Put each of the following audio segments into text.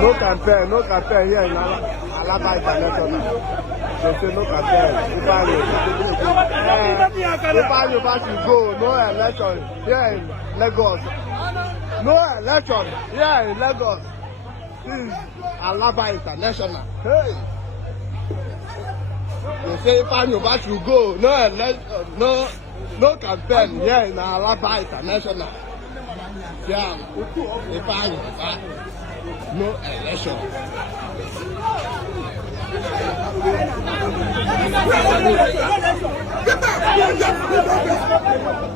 No campaign here in Alaba International. They say no campaign. If you to go, no election here in Lagos. No election here in Lagos. This is Alaba International. Hey. They say if you to go, no election, no campaign here in Alaba International. Yeah, if no election.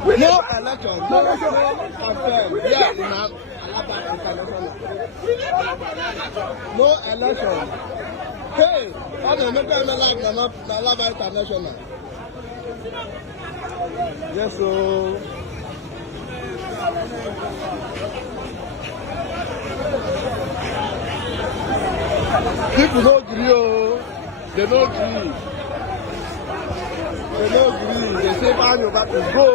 No election, no campaign. Yeah, in Alaba International. No election. Hey, I'm going to make them like Alaba International. Yes, so. People don't agree, they don't agree. They don't agree. They say man you got to go.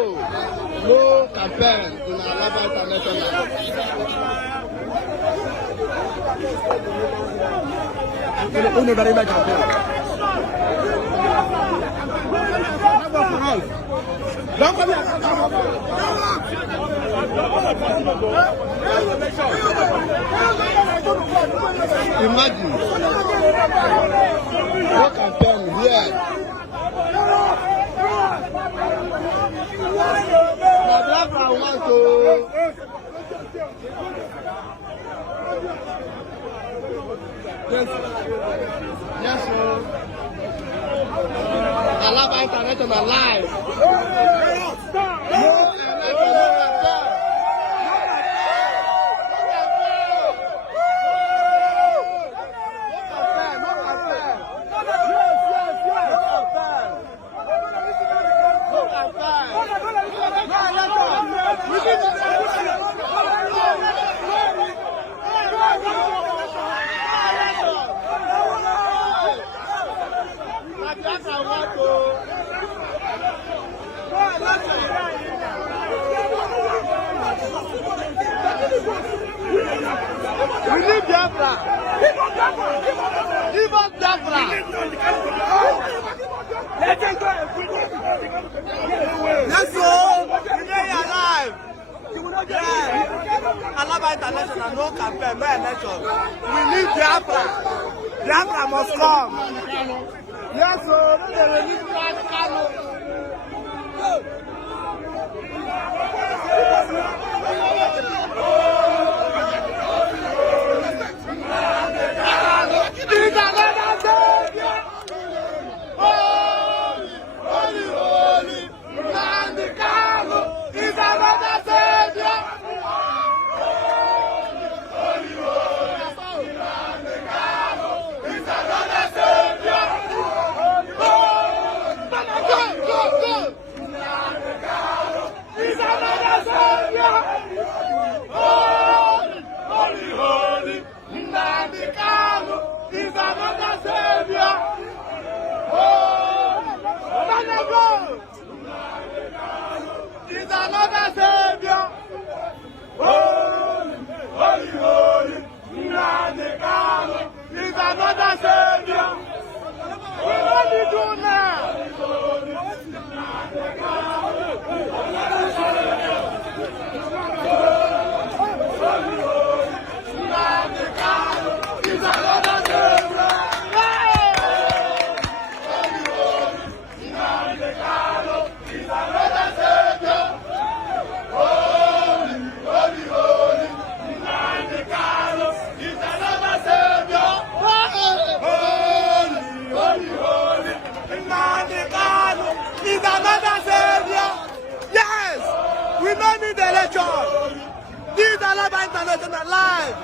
No campaign in Alaba International. On ne va pas campaign. Imagine. No campaign here. My brother want to. Yes, sir. Alaba International live. We need Biafra. Give us Biafra. Let us go. Yes, sir. Today alive. Alaba International, no campaign, no election. We need Biafra. Biafra must come. Yes, sir. We need Biafra. We don't need the election. This is Alaba International live.